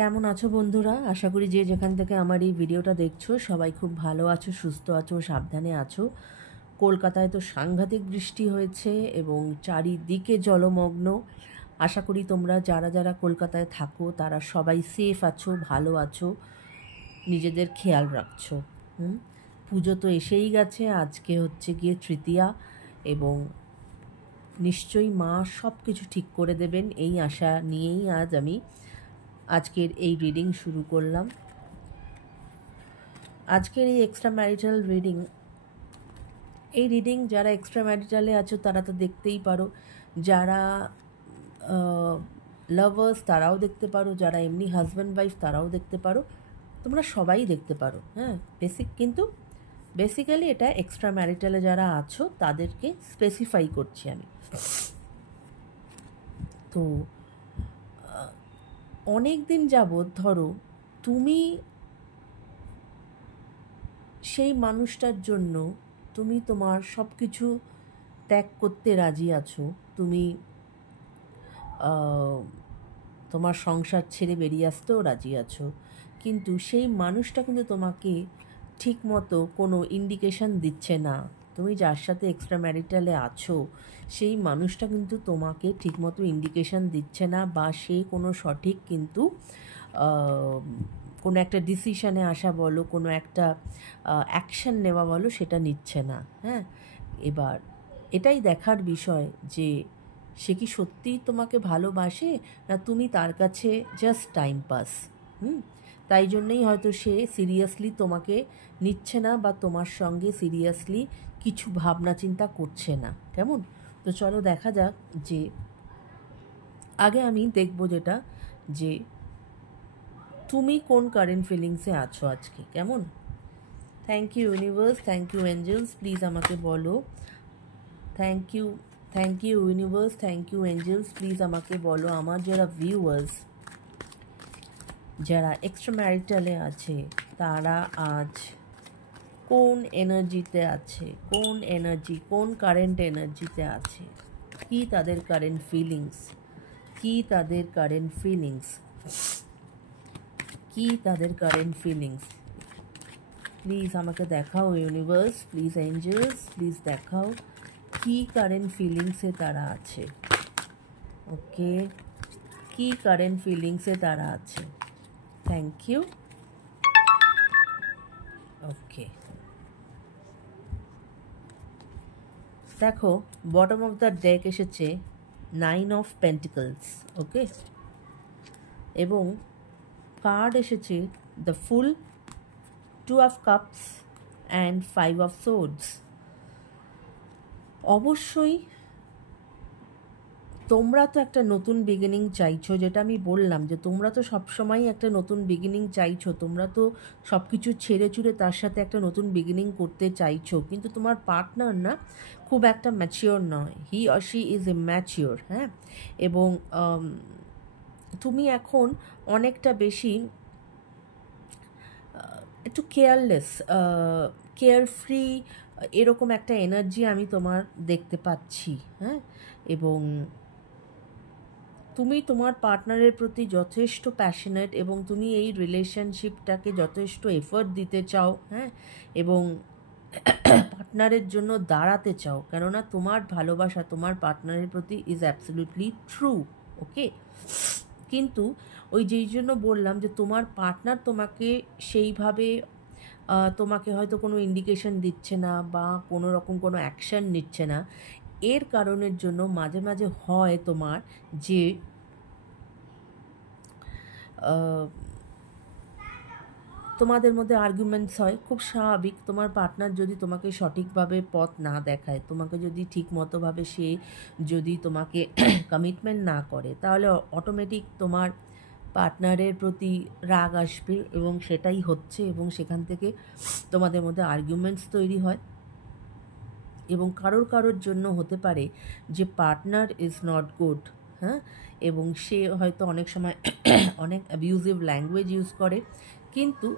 কেমন আছো বন্ধুরা? আশা করি যে যেখান থেকে আমার এই ভিডিওটা দেখছো সবাই খুব ভালো আছো, সুস্থ আছো, সাবধানে আছো। কলকাতায় তো সাংঘাতিক বৃষ্টি হয়েছে এবং চারিদিকে জলমগ্ন। আশা করি তোমরা যারা যারা কলকাতায় থাকো তারা সবাই সেফ আছো, ভালো আছো, নিজেদের খেয়াল রাখছো। পুজো তো এসেই গেছে, আজকে হচ্ছে গিয়ে তৃতীয়া এবং নিশ্চয়ই মা সব কিছু ঠিক করে দেবেন এই আশা নিয়েই আজ আমি আজকের এই রিডিং শুরু করলাম। আজকের এই এক্সট্রা ম্যারিটাল রিডিং যারা এক্সট্রা ম্যারিটালে আছো তারা তো দেখতেই পারো, যারা লাভার্স তারাও দেখতে পারো, যারা এমনি হাজব্যান্ড ওয়াইফ তারাও দেখতে পারো, তোমরা সবাই দেখতে পারো। হ্যাঁ, বেসিক্যালি এটা এক্সট্রা ম্যারিটালে যারা আছো তাদেরকে স্পেসিফাই করছি আমি। তো অনেক দিন যাবৎ ধরো তুমি সেই মানুষটার জন্য তুমি তোমার সব কিছু ত্যাগ করতে রাজি আছো, তুমি তোমার সংসার ছেড়ে বেরিয়ে আসতেও রাজি আছো, কিন্তু সেই মানুষটা কিন্তু তোমাকে ঠিকমতো কোনো ইন্ডিকেশন দিচ্ছে না। তুমি যার সাথে এক্সট্রা ম্যারিটালে আছো সেই মানুষটা কিন্তু তোমাকে ঠিকমতো ইন্ডিকেশন দিচ্ছে না, বা সে কোনো সঠিক কিন্তু কোনো একটা ডিসিশানে আসা বলো, কোনো একটা অ্যাকশান নেওয়া বলো, সেটা নিচ্ছে না। হ্যাঁ, এবার এটাই দেখার বিষয় যে সে কি সত্যিই তোমাকে ভালোবাসে না তুমি তার কাছে জাস্ট টাইম পাস। তাই জন্যই হয়তো সে সিরিয়াসলি তোমাকে নিচ্ছে না বা তোমার সঙ্গে সিরিয়াসলি কিছু ভাবনা চিন্তা করছে না। কেমন? তো চলো দেখা যাক। যে আগে আমি দেখবো যেটা, যে তুমি কোন কারেন্ট ফিলিংসে আছো আজকে। কেমন? Thank you universe, thank you angels, please আমাকে বলো। Thank you universe, thank you angels, please আমাকে বলো আমার যারা ভিউয়ার্স যারা এক্সট্রা ম্যারিটালে আছে তারা আজ কোন এনার্জিতে আছে, কোন কারেন্ট এনার্জিতে আছে, কি তাদের কারেন্ট ফিলিংস, কি তাদের কারেন্ট ফিলিংস। প্লিজ আমাকে দেখাও ইউনিভার্স, প্লিজ এঞ্জেলস, প্লিজ দেখাও কি কারেন্ট ফিলিংসে তারা আছে। ওকে, কি কারেন্ট ফিলিংসে তারা আছে। Thank you. ওকে, দেখো বটম অফ দ্য ডেক এসেছে 9 অফ পেন্টিকলস। ওকে, এবং কার্ড এসেছে the full, 2 of cups and 5 of swords. অবশ্যই তোমরা তো একটা নতুন বিগিনিং চাইছো, যেটা আমি বললাম যে তোমরা তো সবসময়ই একটা নতুন বিগিনিং চাইছো, তোমরা তো সব কিছু ছেড়ে ছুড়ে তার সাথে একটা নতুন বিগিনিং করতে চাইছো, কিন্তু তোমার পার্টনার না খুব একটা ম্যাচিওর নয়, he or she is immature. হ্যাঁ, এবং তুমি এখন অনেকটা বেশি একটু কেয়ারফ্রি এরকম একটা এনার্জি আমি তোমার দেখতে পাচ্ছি। হ্যাঁ, এবং তুমি তোমার পার্টনারের প্রতি যথেষ্ট প্যাশনেট এবং তুমি এই রিলেশনশিপটাকে যথেষ্ট এফোর্ট দিতে চাও। হ্যাঁ, এবং পার্টনারের জন্য দাঁড়াতে চাও, কেননা তোমার ভালোবাসা তোমার পার্টনারের প্রতি ইজ অ্যাবসলিউটলি ট্রু। ওকে, কিন্তু ওই যেই জন্য বললাম যে তোমার পার্টনার তোমাকে সেইভাবে তোমাকে হয়তো কোনো ইন্ডিকেশন দিচ্ছে না বা কোনো রকম কোনো অ্যাকশান নিচ্ছে না, এর কারণের জন্য মাঝে মাঝে হয় তোমার যে তোমাদের মধ্যে আর্গুমেন্টস হয়, খুব স্বাভাবিক। তোমার পার্টনার যদি তোমাকে সঠিকভাবে পথ না দেখায়, তোমাকে যদি ঠিক মতোভাবে সে যদি তোমাকে কমিটমেন্ট না করে, তাহলে অটোমেটিক তোমার পার্টনারের প্রতি রাগ আসবে এবং সেটাই হচ্ছে, এবং সেখান থেকে তোমাদের মধ্যে আর্গুমেন্টস তৈরি হয়। এবং কারোর জন্য হতে পারে যে পার্টনার ইজ নট গুড। হ্যাঁ, এবং সে হয়তো অনেক সময় অনেক অ্যাবিউজিভ ল্যাঙ্গুয়েজ ইউজ করে, কিন্তু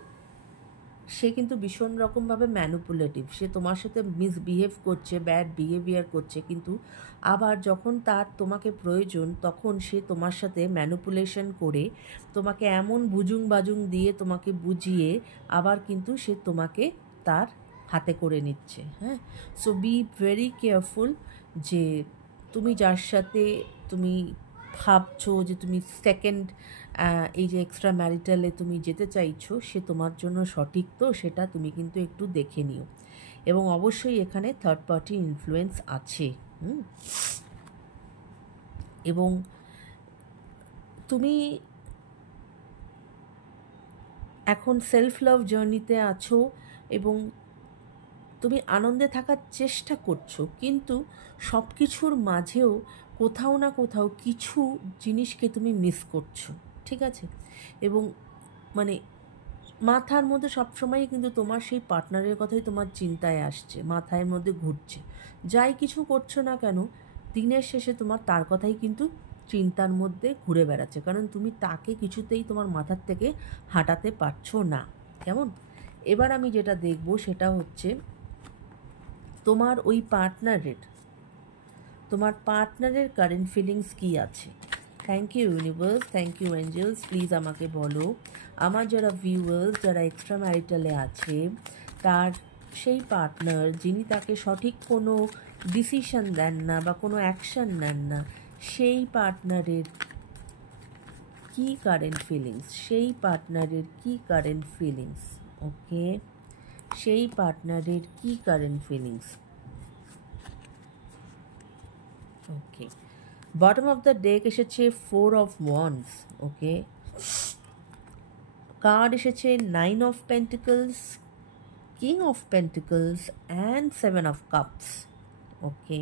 সে কিন্তু ভীষণ রকমভাবে ম্যানিপুলেটিভ, সে তোমার সাথে মিসবিহেভ করছে, ব্যাড বিহেভিয়ার করছে, কিন্তু আবার যখন তার তোমাকে প্রয়োজন তখন সে তোমার সাথে ম্যানিপুলেশন করে তোমাকে এমন বুজুং বাজুং দিয়ে তোমাকে বুঝিয়ে আবার কিন্তু সে তোমাকে তার হাতে করে নিচ্ছে। হ্যাঁ, সো বি ভেরি কেয়ারফুল যে তুমি যার সাথে তুমি ভাবছো যে তুমি সেকেন্ড এই যে এক্সট্রা ম্যারিটালে তুমি যেতে চাইছো, সে তোমার জন্য সঠিক তো সেটা তুমি কিন্তু একটু দেখে নিও। এবং অবশ্যই এখানে থার্ড পার্টি ইনফ্লুয়েন্স আছে। এবং তুমি এখন সেলফ লাভ জার্নিতে আছো এবং তুমি আনন্দে থাকার চেষ্টা করছো, কিন্তু সব কিছুর মাঝেও কোথাও না কোথাও কিছু জিনিসকে তুমি মিস করছো, ঠিক আছে? এবং মানে মাথার মধ্যে সবসময় কিন্তু তোমার সেই পার্টনারের কথাই তোমার চিন্তায় আসছে, মাথার মধ্যে ঘুরছে। যাই কিছু করছো না কেন, দিনের শেষে তোমার তার কথাই কিন্তু চিন্তার মধ্যে ঘুরে বেড়াচ্ছে, কারণ তুমি তাকে কিছুতেই তোমার মাথার থেকে হাঁটাতে পারছো না। কেমন? এবার আমি যেটা দেখব সেটা হচ্ছে তোমার ওই পার্টনারের কারেন্ট ফিলিংস কী আছে। Thank you universe, thank you angels, please আমাকে বলো আমার যারা ভিউয়ার্স যারা এক্সট্রা ম্যারিটালে আছে তার সেই পার্টনার যিনি তাকে সঠিক কোনো ডিসিশন দেন না বা কোনো অ্যাকশন নেন না, সেই পার্টনারের কী কারেন্ট ফিলিংস, সেই পার্টনারের কী কারেন্ট ফিলিংস। ওকে, সেই পার্টনারের কী current feelings. Okay, bottom of the deck এসেছে 4 অফ ওয়ান্ডস। ওকে, কার্ড এসেছে 9 of pentacles, king of pentacles and 7 of cups. Okay,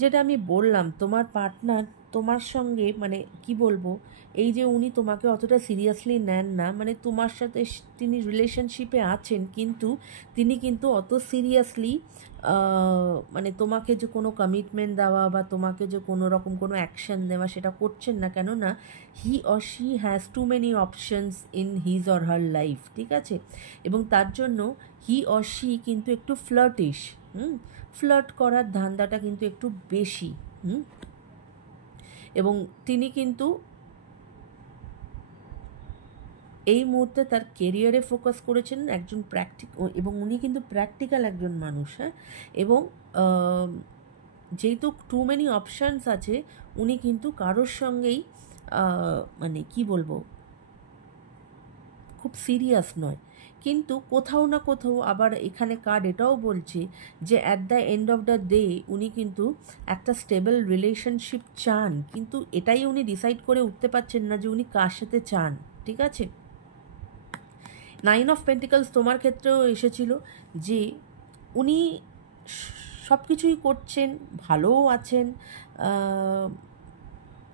যেটা আমি বললাম তোমার পার্টনার তোমার সঙ্গে মানে কি বলবো, এই যে উনি তোমাকে অতটা সিরিয়াসলি নেন না, মানে তোমার সাথে তিনি রিলেশনশিপে আছেন কিন্তু তিনি কিন্তু অত সিরিয়াসলি মানে তোমাকে যে কোনো কমিটমেন্ট দেওয়া বা তোমাকে যে কোনো রকম কোনো অ্যাকশন নেওয়া সেটা করছেন না, কেননা he or she has to many options in his or her life, ঠিক আছে? এবং তার জন্য হি অর শি কিন্তু একটু ফ্লার্টিশ, ফ্লার্ট করার ধান্দাটা কিন্তু একটু বেশি। এবং তিনি কিন্তু এই মুহূর্তে তার কেরিয়ারে ফোকাস করেছেন, একজন এবং উনি কিন্তু প্র্যাকটিক্যাল একজন মানুষ। হ্যাঁ, এবং যেহেতু টু মেনি অপশানস আছে, উনি কিন্তু কারোর সঙ্গেই মানে কি বলবো খুব সিরিয়াস নয়, কিন্তু কোথাও না কোথাও আবার এখানে কার্ড এটাও বলছে যে at the end of the day উনি কিন্তু একটা স্টেবল রিলেশনশিপ চান, কিন্তু এটাই উনি ডিসাইড করে উঠতে পারছেন না যে উনি কার সাথে চান, ঠিক আছে? 9 অফ পেন্টিকলস তোমার ক্ষেত্রেও এসেছিল যে উনি সব কিছুই করছেন, ভালোও আছেন,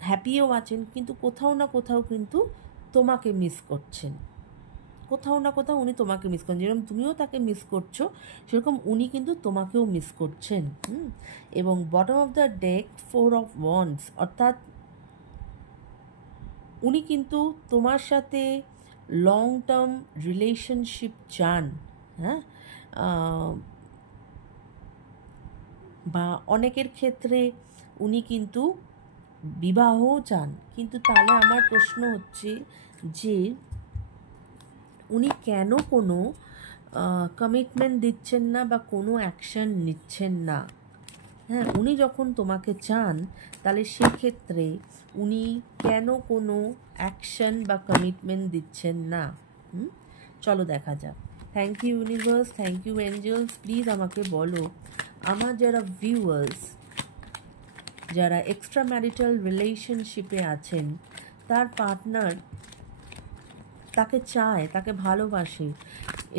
হ্যাপিও আছেন, কিন্তু কোথাও না কোথাও কিন্তু তোমাকে মিস করছেন, কোথাও না কোথাও উনি তোমাকে মিস করছেন, যেরকম তুমিও তাকে মিস করছো সেরকম উনি কিন্তু তোমাকেও মিস করছেন। এবং bottom of the day 4 of wands, অর্থাৎ উনি কিন্তু তোমার সাথে লং টার্ম রিলেশনশিপ চান। হ্যাঁ, বা অনেকের ক্ষেত্রে উনি কিন্তু বিবাহও চান, কিন্তু তাহলে আমার প্রশ্ন হচ্ছে যে উনি কেন কোনো কমিটমেন্ট দিচ্ছেন না বা কোনো অ্যাকশন নিচ্ছেন না? হ্যাঁ, উনি যখন তোমাকে চান তাহলে সেক্ষেত্রে উনি কেন কোনো অ্যাকশন বা কমিটমেন্ট দিচ্ছেন না? চলো দেখা যাক। Thank you universe, thank you angels, please আমাকে বলো আমার যারা ভিউয়ার্স যারা এক্সট্রা ম্যারিটাল রিলেশনশিপে আছেন তার পার্টনার তাকে চায়, তাকে ভালোবাসে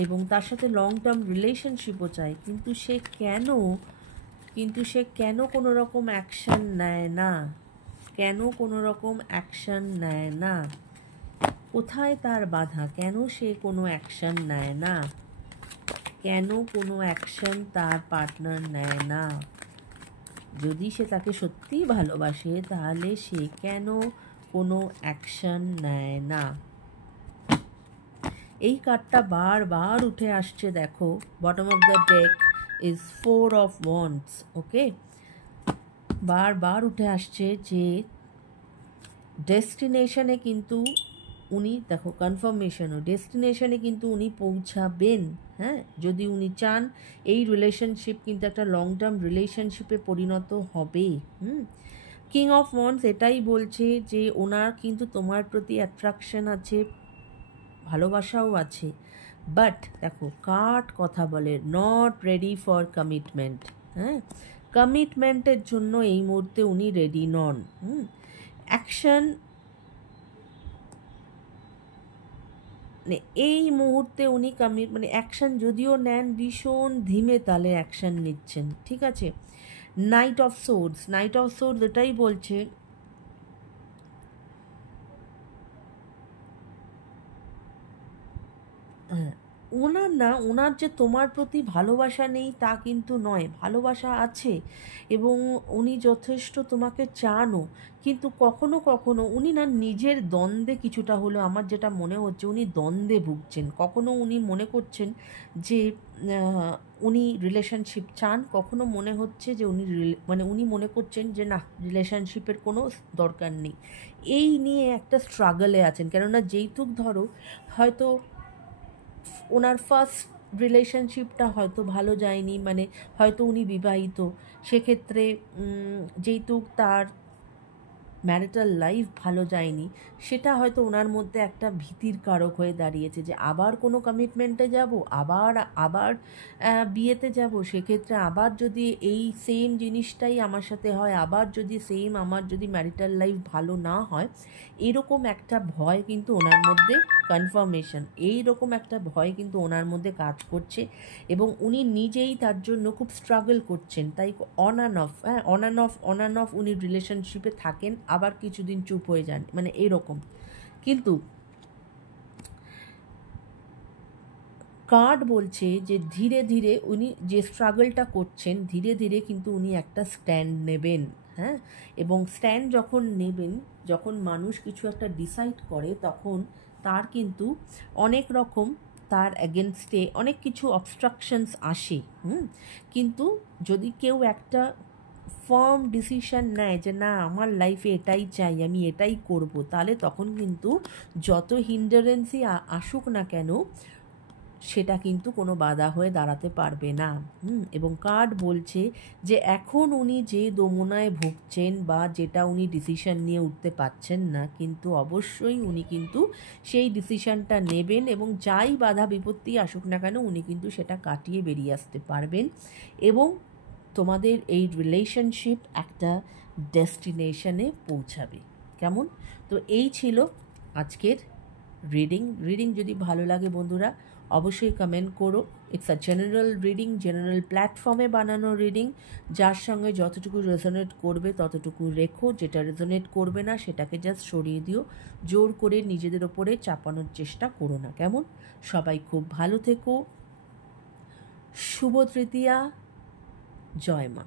এবং তার সাথে লং টার্ম রিলেশনশিপও চায়, কিন্তু সে কেন কোনো রকম অ্যাকশন নেয় না? কেন কোনো রকম অ্যাকশন নেয় না? কোথায় তার বাধা? কেন সে কোনো অ্যাকশন নেয় না? কেন কোনো অ্যাকশন তার পার্টনার নেয় না? যদি সে তাকে সত্যিই ভালোবাসে তাহলে সে কেন কোনো অ্যাকশন নেয় না? এই কার্ডটা বারবার উঠে আসছে, দেখো bottom of the deck is 4 of wands. Okay, বারবার উঠে আসছে যে ডেস্টিনেশনে কিন্তু উনি, দেখো কনফার্মেশনও, ডেস্টিনেশনে কিন্তু উনি পৌঁছাবেন। হ্যাঁ, যদি উনি চান এই রিলেশনশিপ কিন্তু একটা লং টার্ম রিলেশনশিপে পরিণত হবে। কিং অফ ওয়ান্ডস এটাই বলছে যে ওনার কিন্তু তোমার প্রতি অ্যাট্রাকশন আছে, ভালোবাসাও আছে, বাট দেখো কার্ড কথা বলে নট রেডি ফর কমিটমেন্ট। হ্যাঁ, কমিটমেন্টের জন্য এই মুহূর্তে উনি রেডি নন। অ্যাকশন মানে এই মুহূর্তে উনি মানে অ্যাকশন যদিও নেন, ভীষণ ধীমে তালে অ্যাকশন নিচ্ছেন। ঠিক আছে, night of swords, night of swords এটাই বলছে হ্যাঁ, ওনার যে তোমার প্রতি ভালোবাসা নেই তা কিন্তু নয়, ভালোবাসা আছে এবং উনি যথেষ্ট তোমাকে চানও, কিন্তু কখনো কখনো উনি না নিজের দ্বন্দ্বে কিছুটা হলেও, আমার যেটা মনে হচ্ছে উনি দ্বন্দ্বে ভুগছেন। কখনো উনি মনে করছেন যে উনি রিলেশনশিপ চান, কখনো মনে হচ্ছে যে মানে উনি মনে করছেন যে না, রিলেশনশিপের কোনো দরকার নেই। এই নিয়ে একটা স্ট্রাগলে আছেন, কেননা যেইটুক ধরো হয়তো ওনার ফার্স্ট রিলেশনশিপটা হয়তো ভালো যায়নি, মানে হয়তো উনি বিবাহিত, সেক্ষেত্রে যেহেতু তার ম্যারিটাল লাইফ ভালো যায়নি, সেটা হয়তো ওনার মধ্যে একটা ভীতির কারক হয়ে দাঁড়িয়েছে যে আবার কোনো কমিটমেন্টে যাব, আবার বিয়েতে যাব, সেক্ষেত্রে আবার যদি এই সেম জিনিসটাই আমার সাথে হয়, আবার যদি আমার যদি ম্যারিটাল লাইফ ভালো না হয়, এরকম একটা ভয় কিন্তু ওনার মধ্যে, কনফার্মেশন, এইরকম একটা ভয় কিন্তু ওনার মধ্যে কাজ করছে এবং উনি নিজেই তার জন্য খুব স্ট্রাগল করছেন। তাই অন অ্যান্ড অফ উনি রিলেশনশিপে থাকেন, আবার কিছুদিন চুপ হয়ে যান, মানে এরকম। কিন্তু কার্ড বলছে যে ধীরে ধীরে উনি যে স্ট্রাগলটা করছেন, ধীরে ধীরে কিন্তু উনি একটা স্ট্যান্ড নেবেন। হ্যাঁ, এবং স্ট্যান্ড যখন নেবেন, যখন মানুষ কিছু একটা ডিসাইড করে, তখন তার কিন্তু অনেক রকম তার অ্যাগেনস্টে অনেক কিছু অবস্ট্রাকশনস আসে। কিন্তু যদি কেউ একটা ফার্ম ডিসিশন নেয় যে না, আমার লাইফে এটাই চাই, আমি এটাই করব, তাহলে তখন কিন্তু যত হিন্ডারেন্সই আসুক না কেন, সেটা কিন্তু কোনো বাধা হয়ে দাঁড়াতে পারবে না। এবং কার্ড বলছে যে এখন উনি যে দোমনায় ভুগছেন বা যেটা উনি ডিসিশন নিয়ে উঠতে পারছেন না, কিন্তু অবশ্যই উনি কিন্তু সেই ডিসিশনটা নেবেন এবং যাই বাধা বিপত্তি আসুক না কেন, উনি কিন্তু সেটা কাটিয়ে বেরিয়ে আসতে পারবেন এবং তোমাদের এই রিলেশনশিপ একটা ডেস্টিনেশনে পৌঁছাবে। কেমন? তো এই ছিল আজকের রিডিং যদি ভালো লাগে বন্ধুরা অবশ্যই কমেন্ট করো। It's a general reading, general প্ল্যাটফর্মে বানানো রিডিং, যার সঙ্গে যতটুকু রেজোনেট করবে ততটুকু রেখো, যেটা রেজোনেট করবে না সেটাকে জাস্ট সরিয়ে দিও, জোর করে নিজেদের ওপরে চাপানোর চেষ্টা করো না। কেমন? সবাই খুব ভালো থেকো, শুভ তৃতীয়া, জয় মা।